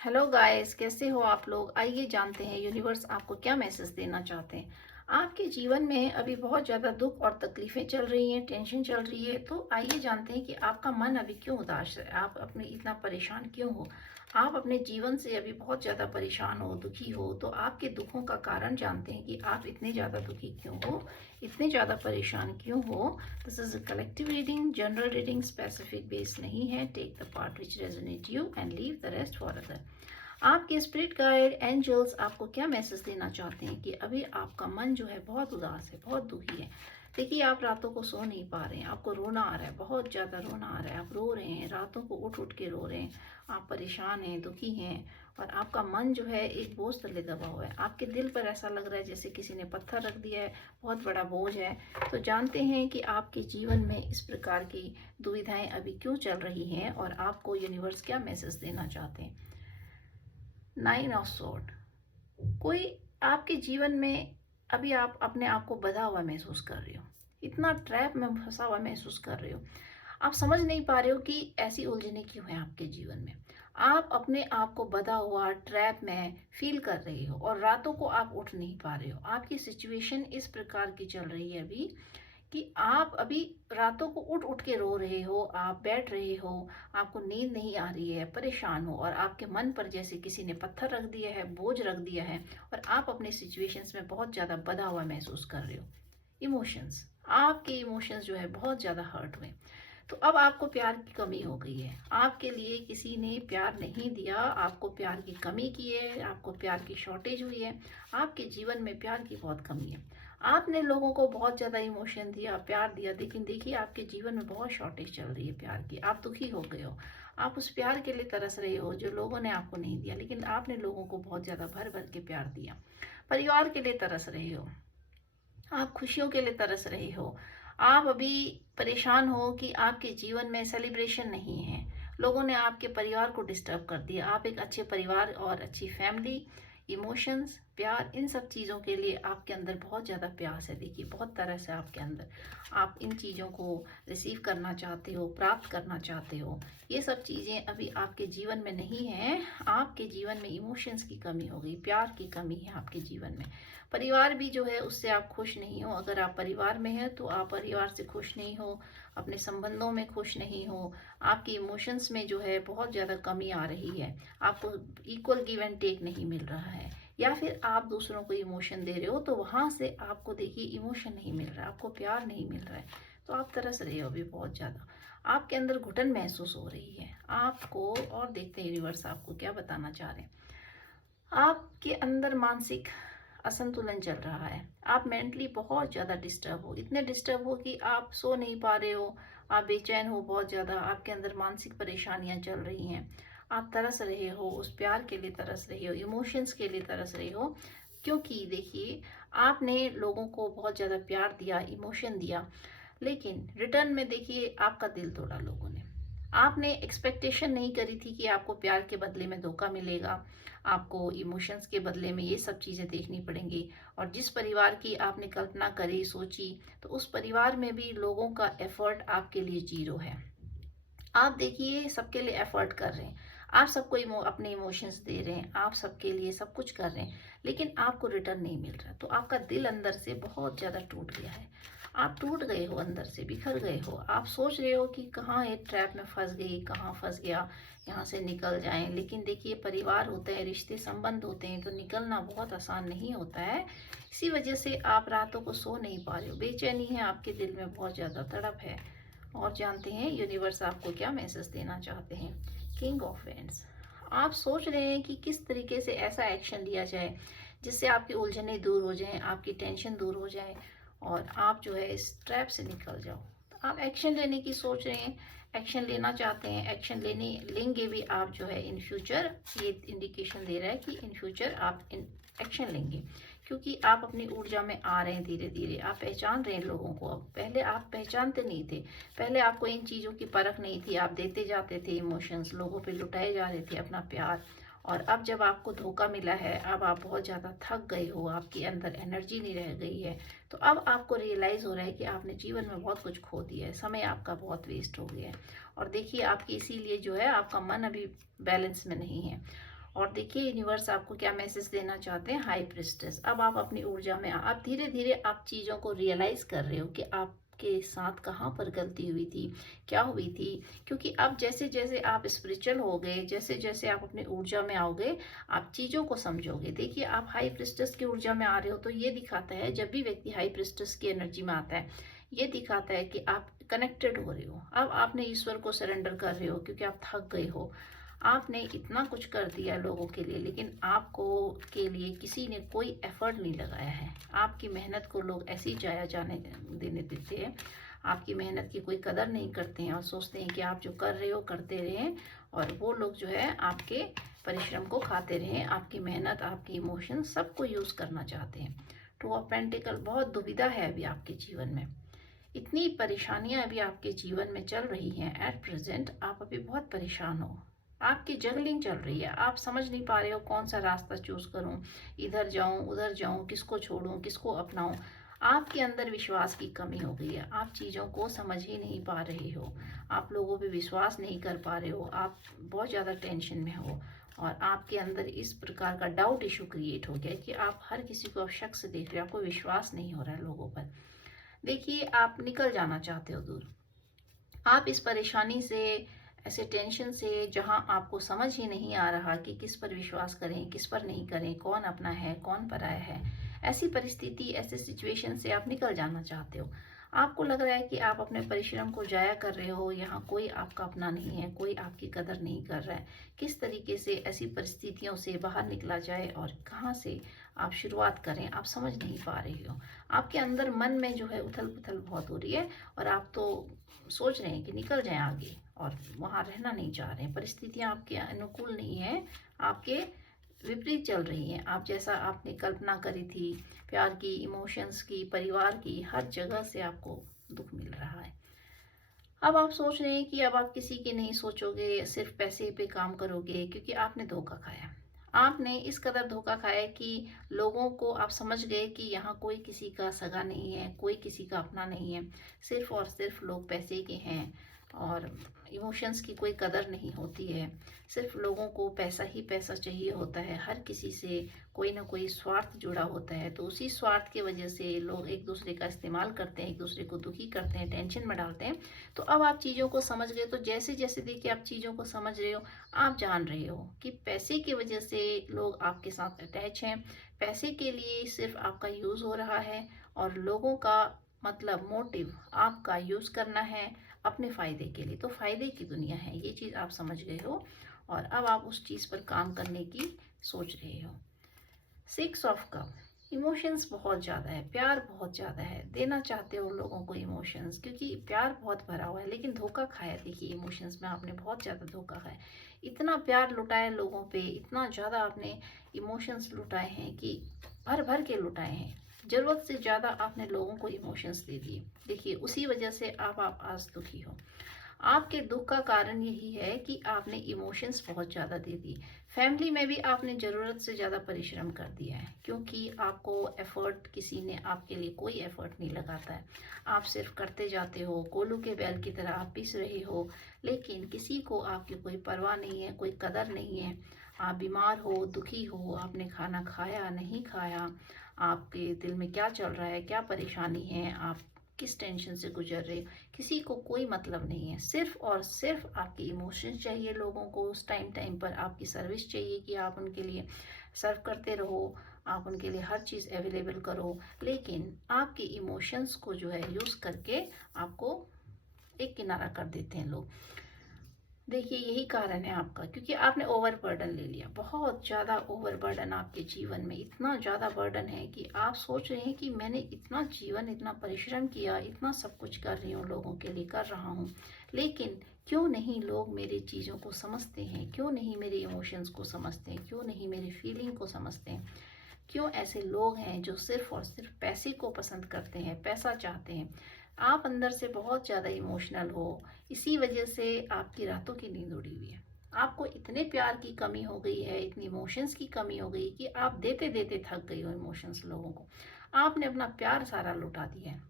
Hello guys, कैसे हो आप लोग। आइए जानते हैं यूनिवर्स आपको क्या मैसेज देना चाहते हैं। आपके जीवन में अभी बहुत ज़्यादा दुख और तकलीफ़ें चल रही हैं, टेंशन चल रही है। तो आइए जानते हैं कि आपका मन अभी क्यों उदास है, आप अपने इतना परेशान क्यों हो। आप अपने जीवन से अभी बहुत ज़्यादा परेशान हो, दुखी हो। तो आपके दुखों का कारण जानते हैं कि आप इतने ज़्यादा दुखी क्यों हो, इतने ज़्यादा परेशान क्यों हो। This is a collective reading, general reading, specific base नहीं है। Take the part which resonate you and leave the rest for other. आपके स्पिरिट गाइड एंजल्स आपको क्या मैसेज देना चाहते हैं कि अभी आपका मन जो है बहुत उदास है, बहुत दुखी है। देखिए, आप रातों को सो नहीं पा रहे हैं, आपको रोना आ रहा है, बहुत ज़्यादा रोना आ रहा है, आप रो रहे हैं, रातों को उठ उठ के रो रहे हैं। आप परेशान हैं, दुखी हैं, और आपका मन जो है एक बोझ तले दबा हुआ है। आपके दिल पर ऐसा लग रहा है जैसे किसी ने पत्थर रख दिया है, बहुत बड़ा बोझ है। तो जानते हैं कि आपके जीवन में इस प्रकार की दुविधाएं अभी क्यों चल रही हैं और आपको यूनिवर्स क्या मैसेज देना चाहते हैं। 9 ऑफ सॉर्ड। कोई आपके जीवन में अभी आप अपने आप को बंधा हुआ महसूस कर रहे हो, इतना ट्रैप में फंसा हुआ महसूस कर रहे हो। आप समझ नहीं पा रहे हो कि ऐसी उलझने क्यों है आपके जीवन में। आप अपने आप को बंधा हुआ ट्रैप में फील कर रहे हो और रातों को आप उठ नहीं पा रहे हो। आपकी सिचुएशन इस प्रकार की चल रही है अभी कि आप अभी रातों को उठ उठ के रो रहे हो, आप बैठ रहे हो, आपको नींद नहीं आ रही है, परेशान हो, और आपके मन पर जैसे किसी ने पत्थर रख दिया है, बोझ रख दिया है, और आप अपने सिचुएशंस में बहुत ज़्यादा बंधा हुआ महसूस कर रहे हो। इमोशंस, आपके इमोशंस जो है बहुत ज़्यादा हर्ट हुए। तो अब आपको प्यार की कमी हो गई है, आपके लिए किसी ने प्यार नहीं दिया, आपको प्यार की कमी की है, आपको प्यार की शॉर्टेज हुई है। आपके जीवन में प्यार की बहुत कमी है। आपने लोगों को बहुत ज़्यादा इमोशन दिया, प्यार दिया, लेकिन देखिए आपके जीवन में बहुत शॉर्टेज चल रही है प्यार की। आप दुखी हो गए हो, आप उस प्यार के लिए तरस रहे हो जो लोगों ने आपको नहीं दिया, लेकिन आपने लोगों को बहुत ज़्यादा भर भर के प्यार दिया। परिवार के लिए तरस रहे हो, आप खुशियों के लिए तरस रहे हो। आप अभी परेशान हो कि आपके जीवन में सेलिब्रेशन नहीं है, लोगों ने आपके परिवार को डिस्टर्ब कर दिया। आप एक अच्छे परिवार और अच्छी फैमिली, इमोशंस, प्यार, इन सब चीज़ों के लिए आपके अंदर बहुत ज़्यादा प्यास है। देखिए, बहुत तरह से आपके अंदर आप इन चीज़ों को रिसीव करना चाहते हो, प्राप्त करना चाहते हो। ये सब चीज़ें अभी आपके जीवन में नहीं है। आपके जीवन में इमोशंस की कमी हो गई, प्यार की कमी है आपके जीवन में। परिवार भी जो है उससे आप खुश नहीं हो। अगर आप परिवार में हैं तो आप परिवार से खुश नहीं हो, अपने संबंधों में खुश नहीं हो। आपकी इमोशंस में जो है बहुत ज़्यादा कमी आ रही है, आपको इक्वल गिव एंड टेक नहीं मिल रहा है, या फिर आप दूसरों को इमोशन दे रहे हो तो वहाँ से आपको देखिए इमोशन नहीं मिल रहा है, आपको प्यार नहीं मिल रहा है। तो आप तरस रहे हो अभी बहुत ज़्यादा, आपके अंदर घुटन महसूस हो रही है आपको। और देखते हैं यूनिवर्स आपको क्या बताना चाह रहे हैं। आपके अंदर मानसिक असंतुलन चल रहा है, आप मेंटली बहुत ज़्यादा डिस्टर्ब हो, इतने डिस्टर्ब हो कि आप सो नहीं पा रहे हो, आप बेचैन हो बहुत ज़्यादा, आपके अंदर मानसिक परेशानियां चल रही हैं। आप तरस रहे हो, उस प्यार के लिए तरस रहे हो, इमोशंस के लिए तरस रहे हो। क्योंकि देखिए, आपने लोगों को बहुत ज़्यादा प्यार दिया, इमोशन दिया, लेकिन रिटर्न में देखिए आपका दिल तोड़ा लोगों ने। आपने एक्सपेक्टेशन नहीं करी थी कि आपको प्यार के बदले में धोखा मिलेगा, आपको इमोशंस के बदले में ये सब चीज़ें देखनी पड़ेंगी। और जिस परिवार की आपने कल्पना करी, सोची, तो उस परिवार में भी लोगों का एफर्ट आपके लिए जीरो है। आप देखिए सबके लिए एफर्ट कर रहे हैं, आप सबको अपने इमोशंस दे रहे हैं, आप सबके लिए सब कुछ कर रहे हैं, लेकिन आपको रिटर्न नहीं मिल रहा। तो आपका दिल अंदर से बहुत ज़्यादा टूट गया है, आप टूट गए हो, अंदर से बिखर गए हो। आप सोच रहे हो कि कहाँ एक ट्रैप में फंस गई, कहाँ फंस गया, यहाँ से निकल जाएं। लेकिन देखिए, परिवार होते हैं, रिश्ते संबंध होते हैं, तो निकलना बहुत आसान नहीं होता है। इसी वजह से आप रातों को सो नहीं पा रहे हो, बेचैनी है आपके दिल में, बहुत ज़्यादा तड़प है। और जानते हैं यूनिवर्स आपको क्या मैसेज देना चाहते हैं। King of vends. आप सोच रहे हैं कि किस तरीके से ऐसा एक्शन लिया जाए जिससे आपकी उलझने दूर हो जाएं, आपकी टेंशन दूर हो जाए, और आप जो है इस ट्रैप से निकल जाओ। तो आप एक्शन लेने की सोच रहे हैं, एक्शन लेना चाहते हैं, एक्शन लेने लेंगे भी आप जो है इन फ्यूचर। ये इंडिकेशन दे रहा है कि इन फ्यूचर आप इन एक्शन लेंगे, क्योंकि आप अपनी ऊर्जा में आ रहे हैं धीरे धीरे। आप पहचान रहे हैं लोगों को, अब पहले आप पहचानते नहीं थे, पहले आपको इन चीज़ों की परख नहीं थी, आप देते जाते थे इमोशंस, लोगों पे लुटाए जा रहे थे अपना प्यार। और अब जब आपको धोखा मिला है, अब आप बहुत ज़्यादा थक गए हो, आपके अंदर एनर्जी नहीं रह गई है, तो अब आपको रियलाइज़ हो रहा है कि आपने जीवन में बहुत कुछ खो दिया है, समय आपका बहुत वेस्ट हो गया है। और देखिए, आपकी इसीलिए जो है आपका मन अभी बैलेंस में नहीं है। और देखिए यूनिवर्स आपको क्या मैसेज देना चाहते हैं, हाई प्रिस्टेस। अब आप अपनी ऊर्जा में आप धीरे धीरे आप चीज़ों को रियलाइज कर रहे हो कि आपके साथ कहाँ पर गलती हुई थी, क्या हुई थी। क्योंकि अब जैसे जैसे आप स्पिरिचुअल हो गए, जैसे जैसे आप अपनी ऊर्जा में आओगे, आप चीज़ों को समझोगे। देखिए आप हाई प्रिस्टेस की ऊर्जा में आ रहे हो तो ये दिखाता है, जब भी व्यक्ति हाई प्रिस्टेस की एनर्जी में आता है, ये दिखाता है कि आप कनेक्टेड हो रहे हो। अब आपने ईश्वर को सरेंडर कर रहे हो क्योंकि आप थक गए हो। आपने इतना कुछ कर दिया लोगों के लिए, लेकिन आपको के लिए किसी ने कोई एफर्ट नहीं लगाया है। आपकी मेहनत को लोग ऐसे ही जाया जाने देने देते हैं। आपकी मेहनत की कोई कदर नहीं करते हैं और सोचते हैं कि आप जो कर रहे हो करते रहें, और वो लोग जो है आपके परिश्रम को खाते रहें, आपकी मेहनत, आपकी इमोशन सबको यूज़ करना चाहते हैं। टू ऑफ पेंटिकल, बहुत दुविधा है अभी आपके जीवन में, इतनी परेशानियां अभी आपके जीवन में चल रही हैं। एट प्रेजेंट आप अभी बहुत परेशान हो, आपकी जगलिंग चल रही है, आप समझ नहीं पा रहे हो कौन सा रास्ता चूज करूं, इधर जाऊं उधर जाऊं, किसको छोड़ूं किसको अपनाऊं। आपके अंदर विश्वास की कमी हो गई है, आप चीज़ों को समझ ही नहीं पा रहे हो, आप लोगों पे विश्वास नहीं कर पा रहे हो, आप बहुत ज़्यादा टेंशन में हो, और आपके अंदर इस प्रकार का डाउट इशू क्रिएट हो गया कि आप हर किसी को अब शक से देख रहे हो, आपको विश्वास नहीं हो रहा है लोगों पर। देखिए आप निकल जाना चाहते हो दूर, आप इस परेशानी से, ऐसे टेंशन से, जहां आपको समझ ही नहीं आ रहा कि किस पर विश्वास करें किस पर नहीं करें, कौन अपना है कौन पराया है, ऐसी परिस्थिति, ऐसे सिचुएशन से आप निकल जाना चाहते हो। आपको लग रहा है कि आप अपने परिश्रम को जाया कर रहे हो, यहाँ कोई आपका अपना नहीं है, कोई आपकी कदर नहीं कर रहा है। किस तरीके से ऐसी परिस्थितियों से बाहर निकला जाए और कहाँ से आप शुरुआत करें, आप समझ नहीं पा रहे हो। आपके अंदर मन में जो है उथल पुथल बहुत हो रही है, और आप तो सोच रहे हैं कि निकल जाएं आगे, और वहां रहना नहीं चाह रहे हैं। परिस्थितियां आपके अनुकूल नहीं है, आपके विपरीत चल रही हैं। आप जैसा आपने कल्पना करी थी, प्यार की, इमोशंस की, परिवार की, हर जगह से आपको दुख मिल रहा है। अब आप सोच रहे हैं कि अब आप किसी की नहीं सोचोगे, सिर्फ पैसे पे काम करोगे, क्योंकि आपने धोखा खाया। आपने इस कदर धोखा खाया कि लोगों को आप समझ गए कि यहाँ कोई किसी का सगा नहीं है, कोई किसी का अपना नहीं है, सिर्फ और सिर्फ लोग पैसे के हैं, और इमोशंस की कोई कदर नहीं होती है। सिर्फ लोगों को पैसा ही पैसा चाहिए होता है, हर किसी से कोई ना कोई स्वार्थ जुड़ा होता है। तो उसी स्वार्थ की वजह से लोग एक दूसरे का इस्तेमाल करते हैं, एक दूसरे को दुखी करते हैं, टेंशन में डालते हैं। तो अब आप चीज़ों को समझ गए, तो जैसे जैसे देखिए आप चीज़ों को समझ रहे हो, आप जान रहे हो कि पैसे की वजह से लोग आपके साथ अटैच हैं, पैसे के लिए सिर्फ आपका यूज़ हो रहा है, और लोगों का मतलब मोटिव आपका यूज़ करना है अपने फ़ायदे के लिए। तो फ़ायदे की दुनिया है, ये चीज़ आप समझ गए हो, और अब आप उस चीज़ पर काम करने की सोच रहे हो। सिक्स ऑफ कप, इमोशंस बहुत ज़्यादा है, प्यार बहुत ज़्यादा है, देना चाहते हो लोगों को इमोशंस, क्योंकि प्यार बहुत भरा हुआ है, लेकिन धोखा खाया। देखिए इमोशंस में आपने बहुत ज़्यादा धोखा खाया, इतना प्यार लुटाया लोगों पे, इतना ज़्यादा आपने इमोशंस लुटाए हैं कि भर भर के लुटाए हैं, ज़रूरत से ज़्यादा आपने लोगों को इमोशंस दे दिए। देखिए उसी वजह से आप आज दुखी हो। आपके दुख का कारण यही है कि आपने इमोशंस बहुत ज़्यादा दे दी। फैमिली में भी आपने ज़रूरत से ज़्यादा परिश्रम कर दिया है, क्योंकि आपको एफर्ट, किसी ने आपके लिए कोई एफर्ट नहीं लगाता है। आप सिर्फ करते जाते हो, कोलू के बैल की तरह आप पिस रहे हो, लेकिन किसी को आपकी कोई परवाह नहीं है, कोई कदर नहीं है। आप बीमार हो, दुखी हो, आपने खाना खाया नहीं खाया, आपके दिल में क्या चल रहा है, क्या परेशानी है, आप किस टेंशन से गुजर रहे हो, किसी को कोई मतलब नहीं है। सिर्फ और सिर्फ आपके इमोशंस चाहिए लोगों को, उस टाइम टाइम पर आपकी सर्विस चाहिए कि आप उनके लिए सर्व करते रहो, आप उनके लिए हर चीज़ अवेलेबल करो। लेकिन आपके इमोशंस को जो है यूज़ करके आपको एक किनारा कर देते हैं लोग। देखिए यही कारण है आपका, क्योंकि आपने ओवर बर्डन ले लिया, बहुत ज़्यादा ओवर बर्डन आपके जीवन में, इतना ज़्यादा बर्डन है कि आप सोच रहे हैं कि मैंने इतना जीवन, इतना परिश्रम किया, इतना सब कुछ कर रही हूँ, लोगों के लिए कर रहा हूँ, लेकिन क्यों नहीं लोग मेरी चीज़ों को समझते हैं, क्यों नहीं मेरे इमोशंस को समझते हैं, क्यों नहीं मेरी फीलिंग को समझते हैं, क्यों ऐसे लोग हैं जो सिर्फ और सिर्फ पैसे को पसंद करते हैं, पैसा चाहते हैं। आप अंदर से बहुत ज़्यादा इमोशनल हो, इसी वजह से आपकी रातों की नींद उड़ी हुई है। आपको इतने प्यार की कमी हो गई है, इतनी इमोशंस की कमी हो गई कि आप देते देते थक गई हो इमोशंस लोगों को। आपने अपना प्यार सारा लुटा दिया है,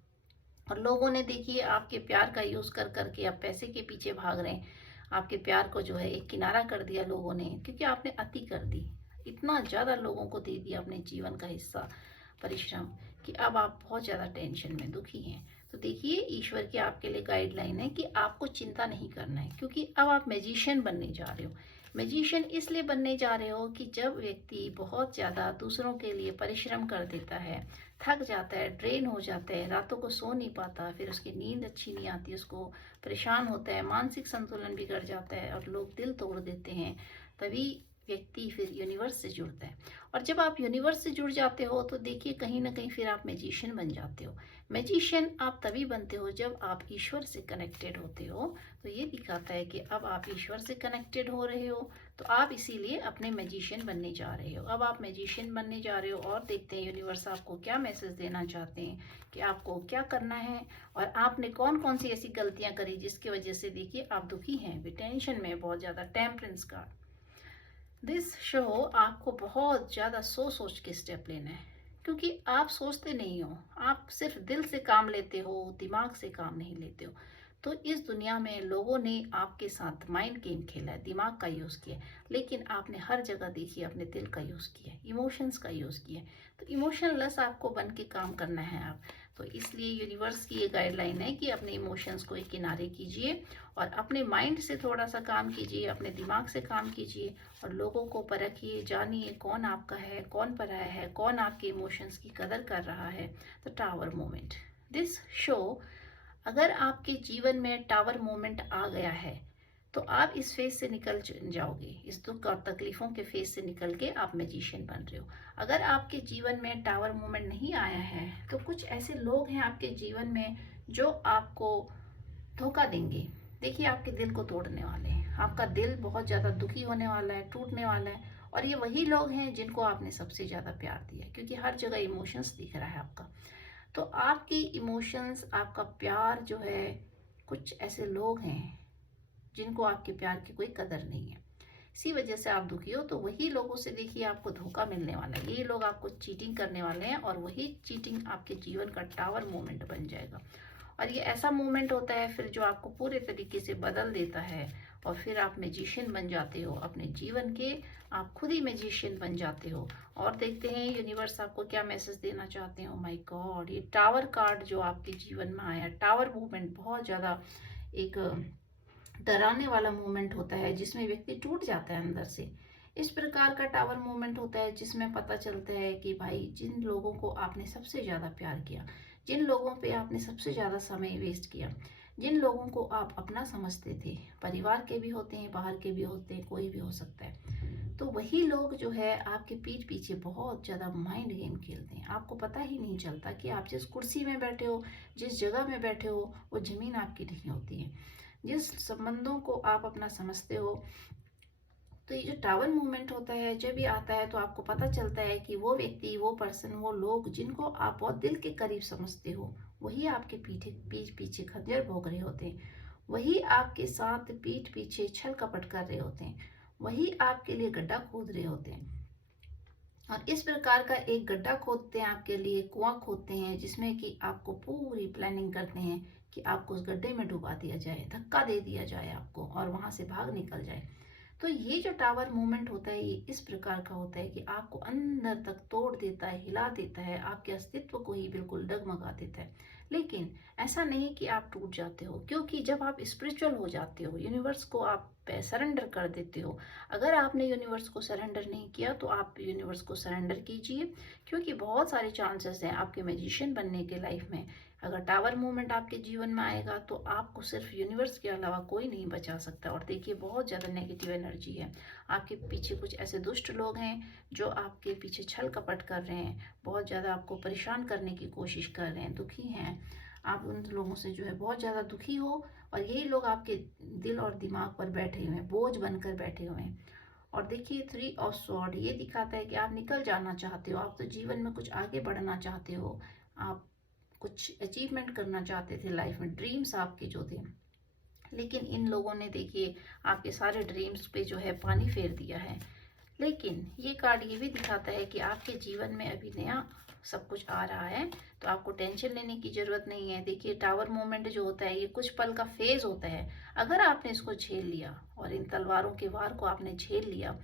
और लोगों ने देखिए आपके प्यार का यूज़ कर करके अब पैसे के पीछे भाग रहे हैं। आपके प्यार को जो है एक किनारा कर दिया लोगों ने, क्योंकि आपने अति कर दी, इतना ज़्यादा लोगों को दे दिया अपने जीवन का हिस्सा, परिश्रम, कि अब आप बहुत ज़्यादा टेंशन में दुखी हैं। तो देखिए, ईश्वर की आपके लिए गाइडलाइन है कि आपको चिंता नहीं करना है, क्योंकि अब आप मैजिशियन बनने जा रहे हो। मैजिशियन इसलिए बनने जा रहे हो कि जब व्यक्ति बहुत ज़्यादा दूसरों के लिए परिश्रम कर देता है, थक जाता है, ड्रेन हो जाता है, रातों को सो नहीं पाता, फिर उसकी नींद अच्छी नहीं आती, उसको परेशान होता है, मानसिक संतुलन बिगड़ जाता है और लोग दिल तोड़ देते हैं, तभी व्यक्ति फिर यूनिवर्स से जुड़ता है। और जब आप यूनिवर्स से जुड़ जाते हो तो देखिए, कहीं ना कहीं फिर आप मैजिशियन बन जाते हो। मैजिशियन आप तभी बनते हो जब आप ईश्वर से कनेक्टेड होते हो। तो ये दिखाता है कि अब आप ईश्वर से कनेक्टेड हो रहे हो, तो आप इसीलिए अपने मैजिशियन बनने जा रहे हो। अब आप मैजिशियन बनने जा रहे हो और देखते हैं यूनिवर्स आपको क्या मैसेज देना चाहते हैं, कि आपको क्या करना है और आपने कौन कौन सी ऐसी गलतियां करी जिसकी वजह से देखिए आप दुखी हैं, भी टेंशन में बहुत ज़्यादा। टेम्परेंस का दिस शो आपको बहुत ज़्यादा सोच के स्टेप लेना है, क्योंकि आप सोचते नहीं हो, आप सिर्फ दिल से काम लेते हो, दिमाग से काम नहीं लेते हो। तो इस दुनिया में लोगों ने आपके साथ माइंड गेम खेला है, दिमाग का यूज़ किया है, लेकिन आपने हर जगह देखिए अपने दिल का यूज़ किया है, इमोशंस का यूज़ किया है। तो इमोशनलेस आपको बन के काम करना है आप। तो इसलिए यूनिवर्स की ये गाइडलाइन है कि अपने इमोशंस को एक किनारे कीजिए और अपने माइंड से थोड़ा सा काम कीजिए, अपने दिमाग से काम कीजिए और लोगों को परखिए, जानिए कौन आपका है, कौन पराया है, कौन आपके इमोशंस की कदर कर रहा है। The tower moment, this show, अगर आपके जीवन में टावर मोमेंट आ गया है तो आप इस फेज से निकल जाओगे, इस दुख और तकलीफों के फेज से निकल के आप मैजिशियन बन रहे हो। अगर आपके जीवन में टावर मोमेंट नहीं आया है तो कुछ ऐसे लोग हैं आपके जीवन में जो आपको धोखा देंगे। देखिए, आपके दिल को तोड़ने वाले हैं, आपका दिल बहुत ज़्यादा दुखी होने वाला है, टूटने वाला है। और ये वही लोग हैं जिनको आपने सबसे ज़्यादा प्यार दिया, क्योंकि हर जगह इमोशंस दिख रहा है आपका। तो आपकी इमोशंस, आपका प्यार जो है, कुछ ऐसे लोग हैं जिनको आपके प्यार की कोई कदर नहीं है, इसी वजह से आप दुखी हो। तो वही लोगों से देखिए आपको धोखा मिलने वाला है, ये लोग आपको चीटिंग करने वाले हैं और वही चीटिंग आपके जीवन का टावर मोमेंट बन जाएगा। और ये ऐसा मोमेंट होता है फिर जो आपको पूरे तरीके से बदल देता है और फिर आप मैजिशियन बन जाते हो अपने जीवन के, आप खुद ही मैजिशियन बन जाते हो। और देखते हैं यूनिवर्स आपको क्या मैसेज देना चाहते हो। माय गॉड, ये टावर कार्ड जो आपके जीवन में आया, टावर मूवमेंट बहुत ज़्यादा एक डराने वाला मूवमेंट होता है जिसमें व्यक्ति टूट जाता है अंदर से। इस प्रकार का टावर मूवमेंट होता है जिसमें पता चलता है कि भाई, जिन लोगों को आपने सबसे ज़्यादा प्यार किया, जिन लोगों पे आपने सबसे ज़्यादा समय वेस्ट किया, जिन लोगों को आप अपना समझते थे, परिवार के भी होते हैं, बाहर के भी होते हैं, कोई भी हो सकता है, तो वही लोग जो है आपके पीठ पीछे बहुत ज़्यादा माइंड गेम खेलते हैं। आपको पता ही नहीं चलता कि आप जिस कुर्सी में बैठे हो, जिस जगह में बैठे हो, वो ज़मीन आपकी नहीं होती है। जिस संबंधों को आप अपना समझते हो, तो ये जो टावर मूवमेंट होता है जब ये आता है तो आपको पता चलता है कि वो व्यक्ति, वो पर्सन, वो लोग जिनको आप बहुत दिल के करीब समझते हो, वही आपके पीठ पीछे खंजर भोग रहे होते हैं, वही आपके साथ पीठ पीछे छल कपट कर रहे होते हैं, वही आपके लिए गड्ढा खोद रहे होते हैं। और इस प्रकार का एक गड्ढा खोदते हैं आपके लिए, कुआं खोदते हैं, जिसमें कि आपको पूरी प्लानिंग करते हैं कि आपको उस गड्ढे में डुबा दिया जाए, धक्का दे दिया जाए आपको और वहां से भाग निकल जाए। तो ये जो टावर मूवमेंट होता है, ये इस प्रकार का होता है कि आपको अंदर तक तोड़ देता है, हिला देता है, आपके अस्तित्व को ही बिल्कुल डगमगा देता है। लेकिन ऐसा नहीं कि आप टूट जाते हो, क्योंकि जब आप स्पिरिचुअल हो जाते हो, यूनिवर्स को आप सरेंडर कर देते हो। अगर आपने यूनिवर्स को सरेंडर नहीं किया तो आप यूनिवर्स को सरेंडर कीजिए, क्योंकि बहुत सारे चांसेस हैं आपके मैजिशियन बनने के लाइफ में। अगर टावर मूवमेंट आपके जीवन में आएगा तो आपको सिर्फ यूनिवर्स के अलावा कोई नहीं बचा सकता। और देखिए, बहुत ज़्यादा नेगेटिव एनर्जी है आपके पीछे, कुछ ऐसे दुष्ट लोग हैं जो आपके पीछे छल कपट कर रहे हैं, बहुत ज़्यादा आपको परेशान करने की कोशिश कर रहे हैं, दुखी हैं आप, उन लोगों से जो है बहुत ज़्यादा दुखी हो। और यही लोग आपके दिल और दिमाग पर बैठे हुए हैं, बोझ बनकर बैठे हुए हैं। और देखिए, 3 ऑफ स्वॉर्ड ये दिखाता है कि आप निकल जाना चाहते हो, आप तो जीवन में कुछ आगे बढ़ना चाहते हो, आप कुछ अचीवमेंट करना चाहते थे लाइफ में, ड्रीम्स आपके जो थे। लेकिन इन लोगों ने देखिए आपके सारे ड्रीम्स पे जो है पानी फेर दिया है। लेकिन ये कार्ड ये भी दिखाता है कि आपके जीवन में अभी नया सब कुछ आ रहा है, तो आपको टेंशन लेने की जरूरत नहीं है। देखिए टावर मोमेंट जो होता है ये कुछ पल का फेज होता है। अगर आपने इसको झेल लिया और इन तलवारों के वार को आपने झेल लिया,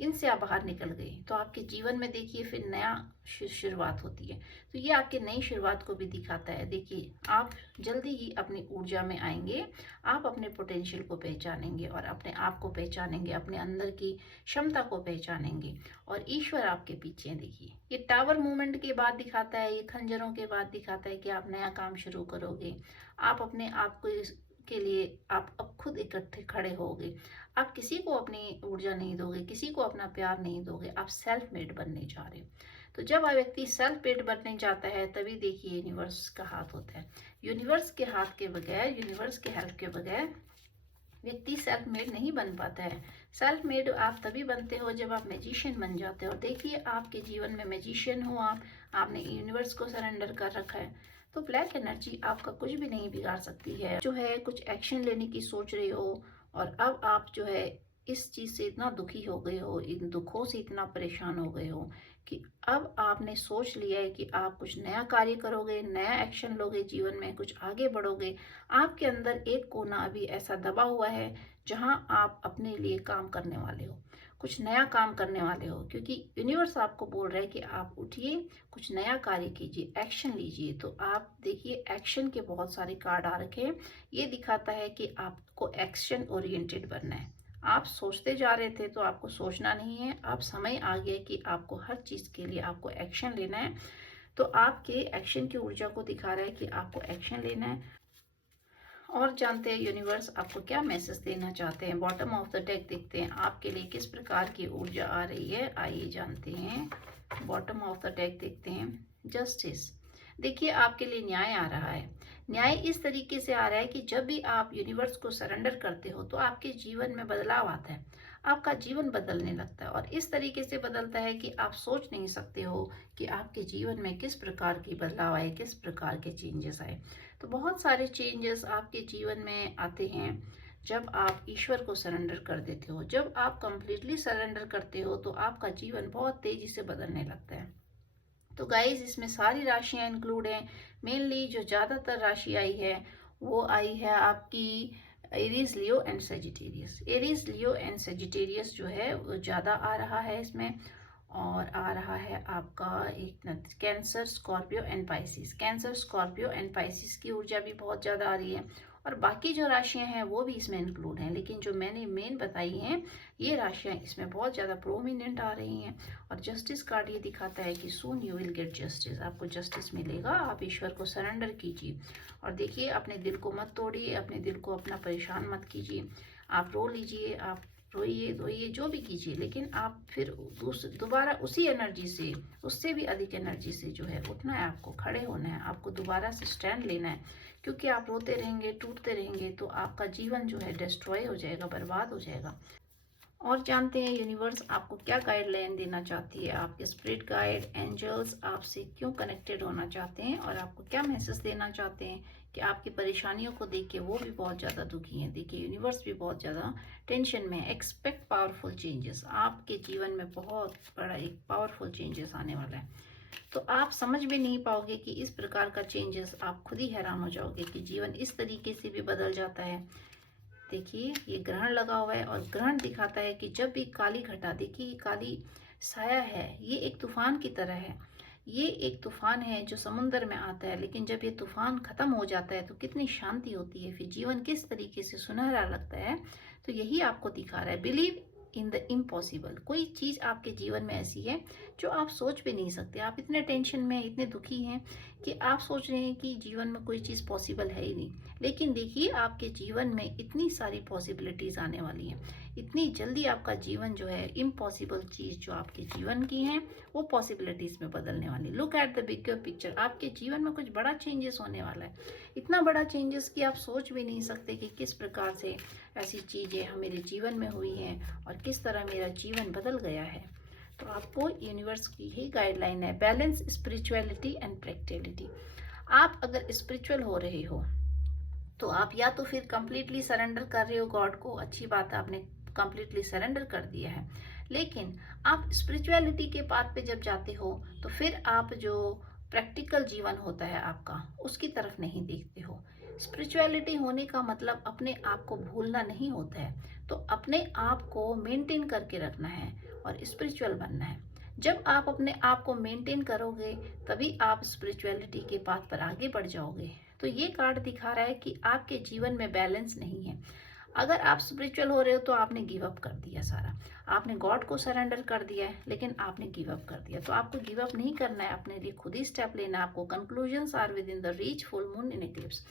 इनसे आप बाहर निकल गए, तो आपके जीवन में देखिए फिर नया शुरुआत होती है। तो ये आपकी नई शुरुआत को भी दिखाता है। देखिए आप जल्दी ही अपनी ऊर्जा में आएंगे, आप अपने पोटेंशियल को पहचानेंगे और अपने आप को पहचानेंगे, अपने अंदर की क्षमता को पहचानेंगे और ईश्वर आपके पीछे है। देखिए ये टावर मूवमेंट के बाद दिखाता है, ये खंजरों के बाद दिखाता है कि आप नया काम शुरू करोगे। आप अपने आप को के लिए आप अब खुद इकट्ठे खड़े होगे। आप किसी को अपनी ऊर्जा नहीं दोगे, किसी को अपना प्यार नहीं दोगे, आप सेल्फ मेड बनने जा रहे हो। तो जब आप व्यक्ति सेल्फ मेड बनने जाता है तभी देखिए यूनिवर्स का हाथ होता है। यूनिवर्स के हाथ के बगैर, यूनिवर्स के हेल्प के बगैर व्यक्ति सेल्फ मेड नहीं बन पाता है। सेल्फ मेड आप तभी बनते हो जब आप मैजिशियन बन जाते हो। देखिए आपके जीवन में मैजिशियन हो आप, आपने यूनिवर्स को सरेंडर कर रखा है, तो ब्लैक एनर्जी आपका कुछ भी नहीं बिगाड़ सकती है। जो है कुछ एक्शन लेने की सोच रहे हो और अब आप जो है इस चीज से इतना दुखी हो गए हो, इन दुखों से इतना परेशान हो गए हो कि अब आपने सोच लिया है कि आप कुछ नया कार्य करोगे, नया एक्शन लोगे, जीवन में कुछ आगे बढ़ोगे। आपके अंदर एक कोना अभी ऐसा दबा हुआ है जहां आप अपने लिए काम करने वाले हो, कुछ नया काम करने वाले हो, क्योंकि यूनिवर्स आपको बोल रहा है कि आप उठिए, कुछ नया कार्य कीजिए, एक्शन लीजिए। तो आप देखिए एक्शन के बहुत सारे कार्ड आ रखे हैं। ये दिखाता है कि आपको एक्शन ओरिएंटेड बनना है। आप सोचते जा रहे थे तो आपको सोचना नहीं है, अब समय आ गया कि आपको हर चीज के लिए आपको एक्शन लेना है। तो आपके एक्शन की ऊर्जा को दिखा रहा है कि आपको एक्शन लेना है। और जानते हैं यूनिवर्स आपको क्या मैसेज देना चाहते हैं। बॉटम ऑफ द डेक देखते हैं आपके लिए किस प्रकार की ऊर्जा आ रही है, आइए जानते हैं। बॉटम ऑफ द डेक देखते हैं जस्टिस। देखिए आपके लिए न्याय आ रहा है। न्याय इस तरीके से आ रहा है कि जब भी आप यूनिवर्स को सरेंडर करते हो तो आपके जीवन में बदलाव आता है, आपका जीवन बदलने लगता है और इस तरीके से बदलता है कि आप सोच नहीं सकते हो कि आपके जीवन में किस प्रकार की बदलाव आए, किस प्रकार के चेंजेस आए। तो बहुत सारे चेंजेस आपके जीवन में आते हैं जब आप ईश्वर को सरेंडर कर देते हो। जब आप कंप्लीटली सरेंडर करते हो तो आपका जीवन बहुत तेजी से बदलने लगता है। तो गाइज इसमें सारी राशियां इंक्लूड हैं। मेनली जो ज़्यादातर राशि आई है वो आई है आपकी Aries, Leo and Sagittarius. Aries, Leo and Sagittarius जो है वो ज़्यादा आ रहा है इसमें। और आ रहा है आपका एक cancer, Scorpio and Pisces. Cancer, Scorpio and Pisces की ऊर्जा भी बहुत ज़्यादा आ रही है और बाकी जो राशियां हैं वो भी इसमें इंक्लूड हैं, लेकिन जो मैंने मेन बताई हैं ये राशियां इसमें बहुत ज़्यादा प्रोमिनेंट आ रही हैं। और जस्टिस कार्ड ये दिखाता है कि सून यू विल गेट जस्टिस, आपको जस्टिस मिलेगा। आप ईश्वर को सरेंडर कीजिए और देखिए अपने दिल को मत तोड़िए, अपने दिल को अपना परेशान मत कीजिए। आप रो लीजिए, आप रोइए धोइए जो भी कीजिए, लेकिन आप फिर दोबारा उसी एनर्जी से, उससे भी अधिक एनर्जी से जो है उठना है, आपको खड़े होना है, आपको दोबारा से स्टैंड लेना है। क्योंकि आप रोते रहेंगे, टूटते रहेंगे तो आपका जीवन जो है डिस्ट्रॉय हो जाएगा, बर्बाद हो जाएगा। और जानते हैं यूनिवर्स आपको क्या गाइडलाइन देना चाहती है, आपके स्पिरिट गाइड, एंजल्स आपसे क्यों कनेक्टेड होना चाहते हैं और आपको क्या मैसेज देना चाहते हैं कि आपकी परेशानियों को देख के वो भी बहुत ज़्यादा दुखी हैं। देखिए यूनिवर्स भी बहुत ज़्यादा टेंशन में है। एक्सपेक्ट पावरफुल चेंजेस, आपके जीवन में बहुत बड़ा एक पावरफुल चेंजेस आने वाला है। तो आप समझ भी नहीं पाओगे कि इस प्रकार का चेंजेस, आप खुद ही हैरान हो जाओगे कि जीवन इस तरीके से भी बदल जाता है। देखिए ये ग्रहण लगा हुआ है और ग्रहण दिखाता है कि जब भी काली घटा, देखिए काली साया है, ये एक तूफान की तरह है। ये एक तूफान है जो समुद्र में आता है, लेकिन जब ये तूफान खत्म हो जाता है तो कितनी शांति होती है, फिर जीवन किस तरीके से सुनहरा लगता है। तो यही आपको दिखा रहा है। Believe in the impossible. कोई चीज आपके जीवन में ऐसी है जो आप सोच भी नहीं सकते। आप इतने टेंशन में, इतने दुखी हैं कि आप सोच रहे हैं कि जीवन में कोई चीज पॉसिबल है ही नहीं, लेकिन देखिए आपके जीवन में इतनी सारी पॉसिबिलिटीज आने वाली हैं। इतनी जल्दी आपका जीवन जो है, इम्पॉसिबल चीज जो आपके जीवन की हैं वो पॉसिबिलिटीज में बदलने वाली। Look at the bigger picture, आपके जीवन में कुछ बड़ा चेंजेस होने वाला है। इतना बड़ा चेंजेस कि आप सोच भी नहीं सकते कि किस प्रकार से ऐसी चीजें मेरे जीवन में हुई हैं और किस तरह मेरा जीवन बदल गया है। तो आपको यूनिवर्स की ही गाइडलाइन है, बैलेंस स्पिरिचुअलिटी एंड प्रैक्टिकलिटी। आप अगर स्पिरिचुअल हो रहे हो तो आप या तो फिर कंप्लीटली सरेंडर कर रहे हो गॉड को, अच्छी बात है, आपने कंप्लीटली सरेंडर कर दिया है। लेकिन आप स्पिरिचुअलिटी के पाथ पे जब जाते हो तो फिर आप जो प्रैक्टिकल जीवन होता है आपका, उसकी तरफ नहीं देखते हो। स्पिरिचुअलिटी होने का मतलब अपने आप को भूलना नहीं होता है, तो अपने आप को मेंटेन करके रखना है और स्पिरिचुअल बनना है। जब आप अपने आप को मेंटेन करोगे तभी आप स्पिरिचुअलिटी के पाथ पर आगे बढ़ जाओगे। तो ये कार्ड दिखा रहा है कि आपके जीवन में बैलेंस नहीं है। अगर आप स्पिरिचुअल हो रहे हो तो आपने गिव अप कर दिया सारा, आपने गॉड को सरेंडर कर दिया है, लेकिन आपने गिव अप कर दिया। तो आपको गिव अप नहीं करना है, अपने लिए खुद ही स्टेप लेना है आपको। Conclusions are within the reach, full moon in eclipse.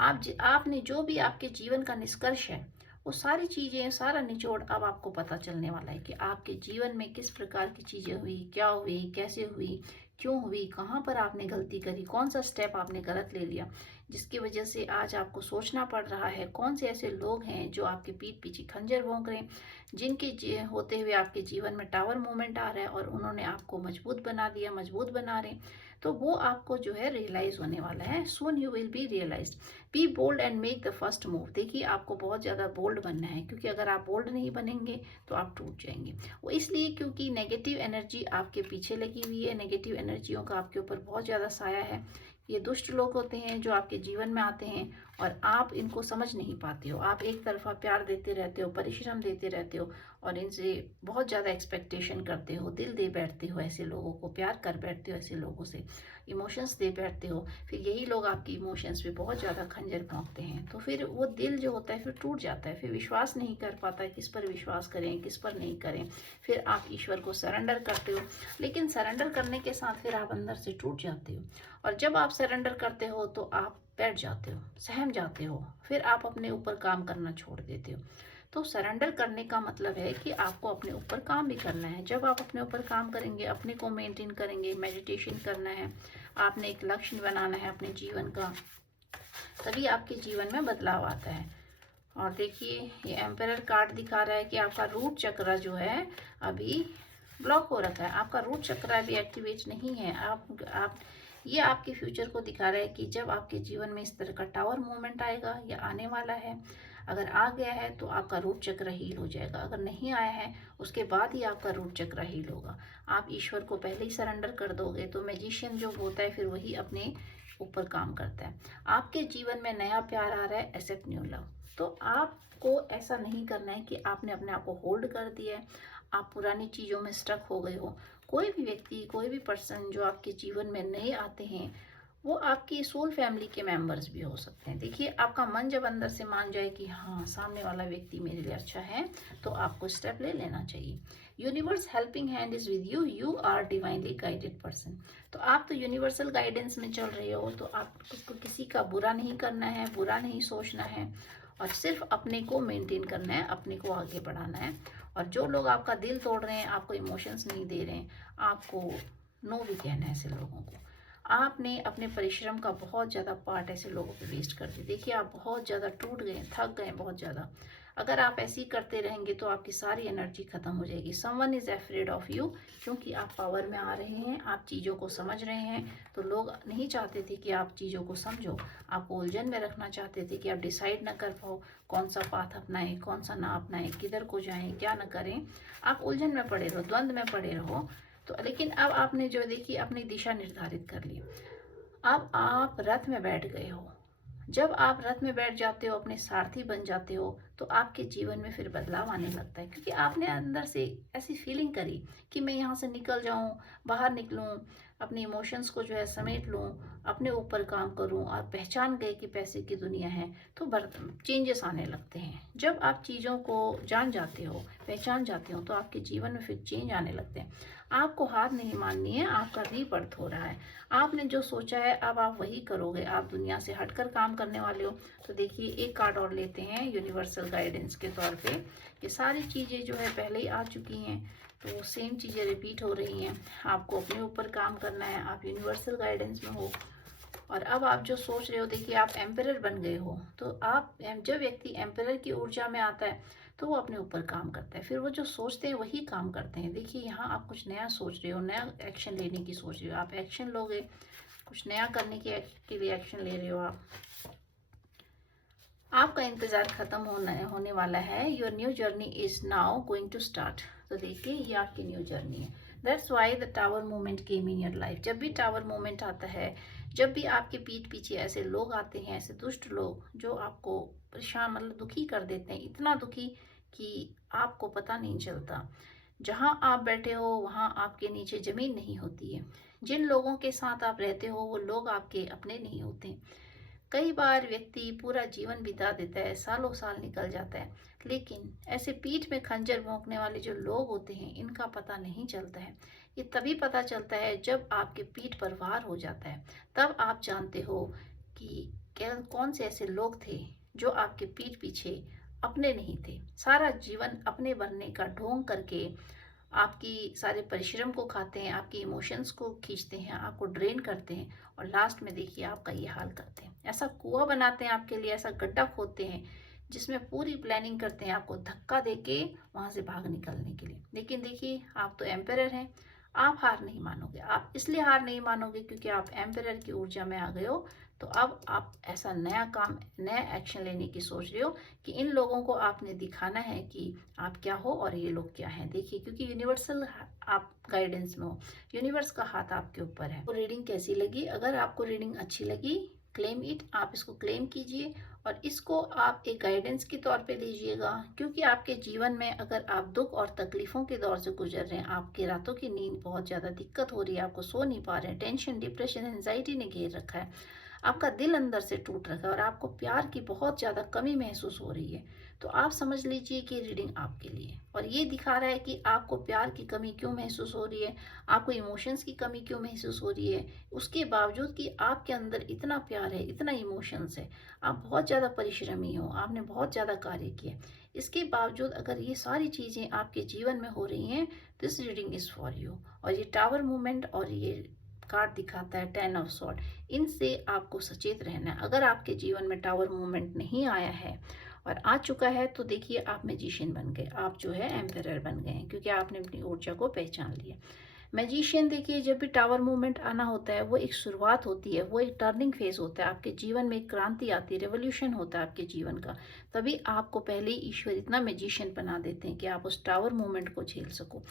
आपने जो भी आपके जीवन का निष्कर्ष है, वो सारी चीजें, सारा निचोड़ अब आपको पता चलने वाला है कि आपके जीवन में किस प्रकार की चीजें हुई, क्या हुई, कैसे हुई, क्यों हुई, कहाँ पर आपने गलती करी, कौन सा स्टेप आपने गलत ले लिया जिसकी वजह से आज आपको सोचना पड़ रहा है। कौन से ऐसे लोग हैं जो आपके पीठ पीछे खंजर भोंक रहे हैं, जिनके होते हुए आपके जीवन में टावर मूवमेंट आ रहा है और उन्होंने आपको मजबूत बना दिया, मजबूत बना रहे हैं। तो वो आपको जो है रियलाइज होने वाला है। Soon you will be realized. Be bold and make the first move. देखिए, आपको बहुत ज़्यादा बोल्ड बनना है, क्योंकि अगर आप बोल्ड नहीं बनेंगे तो आप टूट जाएंगे। वो इसलिए क्योंकि नेगेटिव एनर्जी आपके पीछे लगी हुई है, नेगेटिव एनर्जियों का आपके ऊपर बहुत ज़्यादा साया है। ये दुष्ट लोग होते हैं जो आपके जीवन में आते हैं और आप इनको समझ नहीं पाते हो। आप एक तरफा प्यार देते रहते हो, परिश्रम देते रहते हो और इनसे बहुत ज़्यादा एक्सपेक्टेशन करते हो, दिल दे बैठते हो, ऐसे लोगों को प्यार कर बैठते हो, ऐसे लोगों से इमोशंस दे बैठते हो। फिर यही लोग आपकी इमोशंस पे बहुत ज़्यादा खंजर भोंकते हैं, तो फिर वो दिल जो होता है फिर टूट जाता है, फिर विश्वास नहीं कर पाता है, किस पर विश्वास करें, किस पर नहीं करें। फिर आप ईश्वर को सरेंडर करते हो, लेकिन सरेंडर करने के साथ फिर आप अंदर से टूट जाते हो। और जब आप सरेंडर करते हो तो आप बैठ जाते हो, सहम जाते हो, फिर आप अपने ऊपर काम करना छोड़ देते हो। तो सरेंडर करने का मतलब है कि आपको अपने ऊपर काम भी करना है। जब आप अपने ऊपर काम करेंगे, अपने को मेंटेन करेंगे, मेडिटेशन करना है, आपने एक लक्ष्य बनाना है अपने जीवन का, तभी आपके जीवन में बदलाव आता है। और देखिए, ये एम्परर कार्ड दिखा रहा है कि आपका रूट चक्र जो है अभी ब्लॉक हो रखा है, आपका रूट चक्र अभी एक्टिवेट नहीं है। आप ये आपके फ्यूचर को दिखा रहा है कि जब आपके जीवन में इस तरह का टावर मूवमेंट आएगा या आने वाला है, अगर आ गया है तो आपका रूट चक्र हील हो जाएगा, अगर नहीं आया है उसके बाद ही आपका रूट चक्र हील होगा। आप ईश्वर को पहले ही सरेंडर कर दोगे तो मैजिशियन जो होता है फिर वही अपने ऊपर काम करता है। आपके जीवन में नया प्यार आ रहा है, एक्सेप्ट न्यू लव। तो आपको ऐसा नहीं करना है कि आपने अपने आप को होल्ड कर दिया है, आप पुरानी चीज़ों में स्टक हो गए हो। कोई भी व्यक्ति, कोई भी पर्सन जो आपके जीवन में नए आते हैं, वो आपकी सोल फैमिली के मेंबर्स भी हो सकते हैं। देखिए, आपका मन जब अंदर से मान जाए कि हाँ, सामने वाला व्यक्ति मेरे लिए अच्छा है, तो आपको स्टेप ले लेना चाहिए। Universe helping hand is with you, you are divinely guided person. तो आप तो यूनिवर्सल गाइडेंस में चल रहे हो, तो आपको किसी का बुरा नहीं करना है, बुरा नहीं सोचना है और सिर्फ अपने को मेंटेन करना है, अपने को आगे बढ़ाना है। और जो लोग आपका दिल तोड़ रहे हैं, आपको इमोशंस नहीं दे रहे हैं, आपको नो भी कहना है ऐसे लोगों को। आपने अपने परिश्रम का बहुत ज़्यादा पार्ट ऐसे लोगों पे वेस्ट कर दिया। देखिए, आप बहुत ज़्यादा टूट गए, थक गए बहुत ज़्यादा। अगर आप ऐसे ही करते रहेंगे तो आपकी सारी एनर्जी खत्म हो जाएगी। Someone is afraid of you, क्योंकि आप पावर में आ रहे हैं, आप चीज़ों को समझ रहे हैं। तो लोग नहीं चाहते थे कि आप चीज़ों को समझो, आपको उलझन में रखना चाहते थे कि आप डिसाइड ना कर पाओ कौन सा पाथ अपनाएं, कौन सा ना अपनाएं, किधर को जाएं, क्या ना करें। आप उलझन में पड़े रहो, द्वंद्व में पड़े रहो। तो लेकिन अब आपने जो देखिए अपनी दिशा निर्धारित कर ली। अब आप रथ में बैठ गए हो। जब आप रथ में बैठ जाते हो, अपने सारथी बन जाते हो, तो आपके जीवन में फिर बदलाव आने लगता है, क्योंकि आपने अंदर से ऐसी फीलिंग करी कि मैं यहाँ से निकल जाऊँ, बाहर निकलूँ, अपने इमोशंस को जो है समेट लूँ, अपने ऊपर काम करूँ, और पहचान गए कि पैसे की दुनिया है। तो चेंजेस आने लगते हैं। जब आप चीज़ों को जान जाते हो, पहचान जाते हो, तो आपके जीवन में फिर चेंज आने लगते हैं। आपको हार नहीं माननी है, आपका रीबर्थ हो रहा है। आपने जो सोचा है अब आप वही करोगे, आप दुनिया से हटकर काम करने वाले हो। तो देखिए, एक कार्ड और लेते हैं यूनिवर्सल गाइडेंस के तौर पे। ये सारी चीज़ें जो है पहले ही आ चुकी हैं, तो सेम चीज़ें रिपीट हो रही हैं। आपको अपने ऊपर काम करना है, आप यूनिवर्सल गाइडेंस में हो। और अब आप जो सोच रहे हो, देखिए आप एम्परर बन गए हो। तो आप जब व्यक्ति एम्परर की ऊर्जा में आता है तो वो अपने ऊपर काम करता है, फिर वो जो सोचते हैं वही काम करते हैं। देखिए, यहाँ आप कुछ नया सोच रहे हो, नया एक्शन लेने की सोच रहे हो, आप एक्शन लोगे, कुछ नया करने के लिए एक्शन ले रहे हो आप। आपका इंतजार खत्म होने वाला है। Your new journey is now going to start. तो देखिए ये आपकी न्यू जर्नी है। That's why the tower moment came in your life. जब भी टावर मोमेंट आता है, जब भी आपके पीठ पीछे ऐसे लोग आते हैं, ऐसे दुष्ट लोग जो आपको परेशान मतलब दुखी कर देते हैं, इतना दुखी कि आपको पता नहीं चलता। जहाँ आप बैठे हो वहाँ आपके नीचे जमीन नहीं होती है। जिन लोगों के साथ आप रहते हो वो लोग आपके अपने नहीं होते। कई बार व्यक्ति पूरा जीवन बिता देता है, सालों साल निकल जाता है, लेकिन ऐसे पीठ में खंजर भोंकने वाले जो लोग होते हैं इनका पता नहीं चलता है। ये तभी पता चलता है जब आपके पीठ पर वार हो जाता है। तब आप जानते हो कि क्या कौन से ऐसे लोग थे जो आपके पीठ पीछे अपने नहीं थे। सारा जीवन अपने बनने का ढोंग करके आपकी सारे परिश्रम को खाते हैं, आपकी इमोशंस को खींचते हैं, आपको ड्रेन करते हैं और लास्ट में देखिए आपका ये हाल करते हैं। ऐसा कुआं बनाते हैं आपके लिए, ऐसा गड्ढा खोदते हैं जिसमें पूरी प्लानिंग करते हैं आपको धक्का देके वहां से भाग निकलने के लिए। लेकिन देखिए आप तो एम्पायर हैं, आप हार नहीं मानोगे। आप इसलिए हार नहीं मानोगे क्योंकि आप एम्पायर की ऊर्जा में आ गए हो। तो अब आप ऐसा नया काम, नया एक्शन लेने की सोच रहे हो कि इन लोगों को आपने दिखाना है कि आप क्या हो और ये लोग क्या हैं। देखिए क्योंकि यूनिवर्सल आप गाइडेंस में हो, यूनिवर्स का हाथ आपके ऊपर है। तो रीडिंग कैसी लगी? अगर आपको रीडिंग अच्छी लगी, क्लेम इट, आप इसको क्लेम कीजिए और इसको आप एक गाइडेंस के तौर पे लीजिएगा। क्योंकि आपके जीवन में अगर आप दुख और तकलीफों के दौर से गुजर रहे हैं, आपकी रातों की नींद बहुत ज़्यादा दिक्कत हो रही है, आपको सो नहीं पा रहे हैं, टेंशन, डिप्रेशन, एंजाइटी ने घेर रखा है, आपका दिल अंदर से टूट रखा है और आपको प्यार की बहुत ज़्यादा कमी महसूस हो रही है, तो आप समझ लीजिए कि रीडिंग आपके लिए। और ये दिखा रहा है कि आपको प्यार की कमी क्यों महसूस हो रही है, आपको इमोशंस की कमी क्यों महसूस हो रही है, उसके बावजूद कि आपके अंदर इतना प्यार है, इतना इमोशंस है, आप बहुत ज़्यादा परिश्रमी हो, आपने बहुत ज़्यादा कार्य किए, इसके बावजूद अगर ये सारी चीज़ें आपके जीवन में हो रही हैं, this reading is for you. और ये टावर मूवमेंट और ये कार्ड दिखाता है 10 ऑफ सॉर्ड, इनसे आपको सचेत रहना है। अगर आपके जीवन में टावर मूवमेंट नहीं आया है और आ चुका है तो देखिए आप मैजिशियन बन गए, आप जो है एम्परर बन गए हैं, क्योंकि आपने अपनी ऊर्जा को पहचान लिया। मैजिशियन देखिए जब भी टावर मूवमेंट आना होता है वो एक शुरुआत होती है, वो एक टर्निंग फेज होता है, आपके जीवन में एक क्रांति आती है, रेवोल्यूशन होता है आपके जीवन का। तभी आपको पहले ही ईश्वर इतना मैजिशियन बना देते हैं कि आप उस टावर मूवमेंट को झेल सको,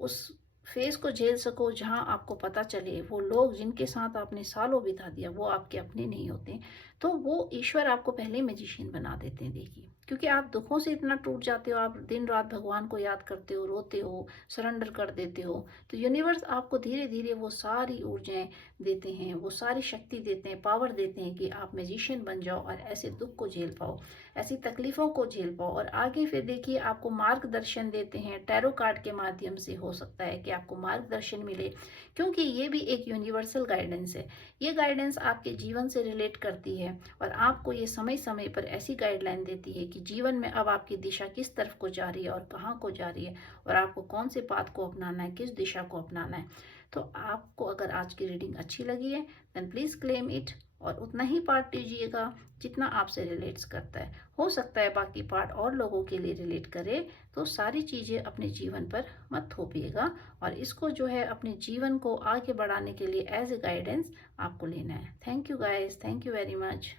उस फेज को झेल सको जहां आपको पता चले वो लोग जिनके साथ आपने सालों बिता दिया वो आपके अपने नहीं होते। तो वो ईश्वर आपको पहले मैजिशियन बना देते हैं। देखिए क्योंकि आप दुखों से इतना टूट जाते हो, आप दिन रात भगवान को याद करते हो, रोते हो, सरेंडर कर देते हो, तो यूनिवर्स आपको धीरे धीरे वो सारी ऊर्जाएं देते हैं, वो सारी शक्ति देते हैं, पावर देते हैं कि आप मैजिशियन बन जाओ और ऐसे दुख को झेल पाओ, ऐसी तकलीफों को झेल पाओ। और आगे फिर देखिए आपको मार्गदर्शन देते हैं, टैरो कार्ड के माध्यम से हो सकता है कि आपको मार्गदर्शन मिले, क्योंकि ये भी एक यूनिवर्सल गाइडेंस है। ये गाइडेंस आपके जीवन से रिलेट करती है और आपको ये समय समय पर ऐसी गाइडलाइन देती है कि जीवन में अब आपकी दिशा किस तरफ को जा रही है और कहाँ को जा रही है और आपको कौन से पाथ को अपनाना है, किस दिशा को अपनाना है। तो आपको अगर आज की रीडिंग अच्छी लगी है देन प्लीज़ क्लेम इट और उतना ही पार्ट लीजिएगा जितना आपसे रिलेट्स करता है। हो सकता है बाकी पार्ट और लोगों के लिए रिलेट करे, तो सारी चीज़ें अपने जीवन पर मत थोपिएगा और इसको जो है अपने जीवन को आगे बढ़ाने के लिए एज ए गाइडेंस आपको लेना है। Thank you guys, thank you very much.